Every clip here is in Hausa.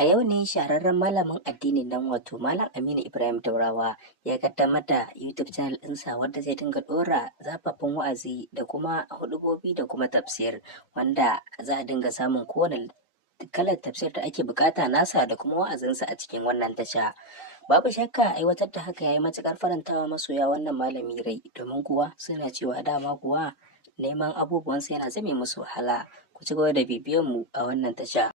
A yau ne shahararren malamin addinin nan wato Malam Aminu Ibrahim Daurawa ya kaddamar da YouTube channel ɗinsa wanda zai dinga ɗora zafafan wa'azi da kuma huɗubobi da kuma tafsir wanda za a dinga samun kowane kalar tafsir da ake bukata nasa da kuma wa'azinsa a cikin wannan tasha. Babu shakka aiwatar da haka ya yi matuƙar farantawa masoya wannan malami rai domin kuwa suna cewa dama kuwa neman abubuwansa yana zame musu wahala. Ku ci gaba da bibiyan mu a wannan tasha.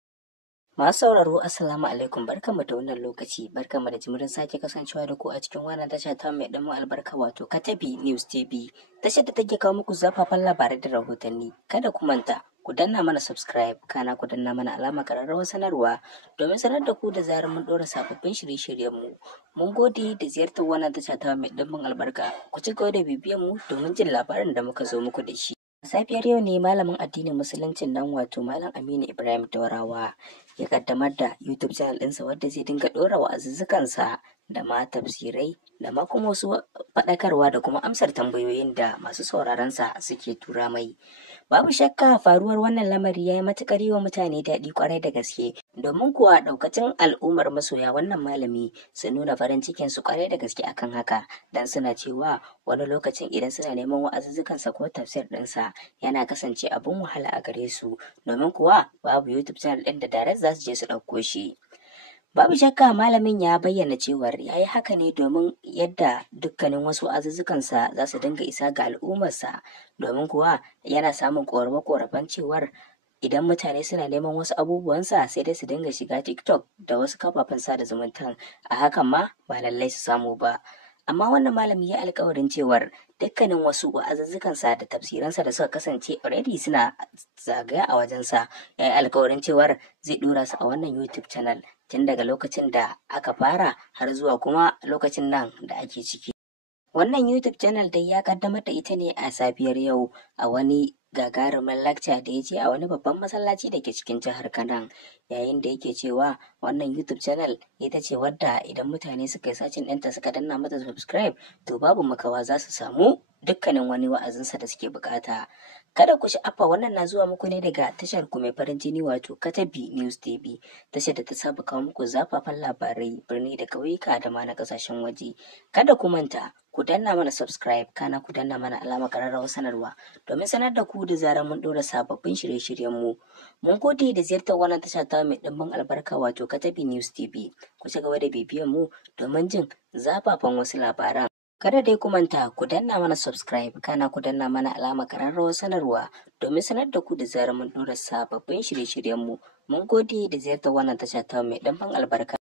Masu sauraro assalamu alaikum, barkanmu da wannan lokaci, barkanmu da jimirin sake kasancewa da ku a cikin wannan tasha ta mai ɗan albarka wato Katabi News TV, tashar da take kawo muku zafafan labarai da rahotanni. Kada ku manta ku danna mana subscribe, kana ku danna mana alamar ƙararrawar sanarwa domin sanar da ku da zarar mun ɗora sababbin shirye-shiryen mu. Mun gode da ziyartar wannan tasha ta mai ɗan albarka. Ku ci gaba da bibiyan mu domin jin labarin da muka zo muku da shi. Safiyar yau ne malamin addinin musuluncin nan wato Malam Aminu Ibrahim Daurawa ya kaddamar da YouTube channel ɗinsa wadda zai dinga ɗora wa'azuzzukansa da ma tafsirai da ma kuma wasu faɗakarwa da kuma amsar tambayoyin da masu sauraronsa suke tura mai. Babu shakka faruwar wannan lamari ya yi matuƙar yi wa mutane daɗi ƙwarai da gaske, domin kuwa ɗaukacin al'ummar masoya wannan malami sun nuna farin cikin su ƙwarai da gaske akan haka, dan suna cewa wani lokacin idan suna neman wa'azuzzukansa ko tafsir ɗinsa yana kasance abin wahala a gare su, domin kuwa babu YouTube channel ɗin da direct za su je su ɗauko shi. Babu shakka malamin ya bayyana cewar ya yi haka ne domin yadda dukkanin wasu azuzzukansa za su dinga isa ga al'ummarsa, domin kuwa yana samun ƙorafe-ƙorafen cewar idan mutane suna neman wasu abubuwansa sai dai su dinga shiga TikTok da wasu kafafen sada zumuntan, a hakan ma ba lallai su samu ba. Amma wannan malami ya alkawarin cewar dukkanin wasu wa'azuzzukansa da tafsiransa da suka kasance already suna zagaya a wajensa, ya yi alkawarin cewar zai ɗora su a wannan YouTube channel tun daga lokacin da aka fara har zuwa kuma lokacin nan da ake ciki. Wannan YouTube channel dai ya kaddamar da ita ne a safiyar yau a wani gagarumin lecture da ya ce a wani babban masallaci da ke cikin jihar Kano, yayin da yake cewa wannan YouTube channel ita ce wadda idan mutane suka yi sacin ɗinta suka danna mata subscribe to babu makawa za su samu dukkanin wani wa'azinsa da suke bukata. Kada ku sha'afa, wannan na zuwa muku ne daga tashar ku mai farin jini wato Katabi News TV, tashar da ta saba kawo muku zafafan labarai birni da ƙauyuka da ma na ƙasashen waje. Kada ku manta ku danna mana subscribe, kana ku danna mana alamar ƙararrawar sanarwa domin sanar da ku da zarar mun ɗora sababbin shirye-shiryen mu. Mun gode da ziyartar wannan tasha ta mai ɗimbin albarka wato Katabi News TV. Ku ci gaba da bibiyan mu domin jin zafafan wasu labaran. Kada dai ku manta ku danna mana subscribe, kana ku danna mana alamar ƙararrawar sanarwa domin sanar da ku da zarar mun ɗora sababbin shirye-shiryen mu. Mun gode da ziyartar wannan tasha ta mai ɗimbin albarka.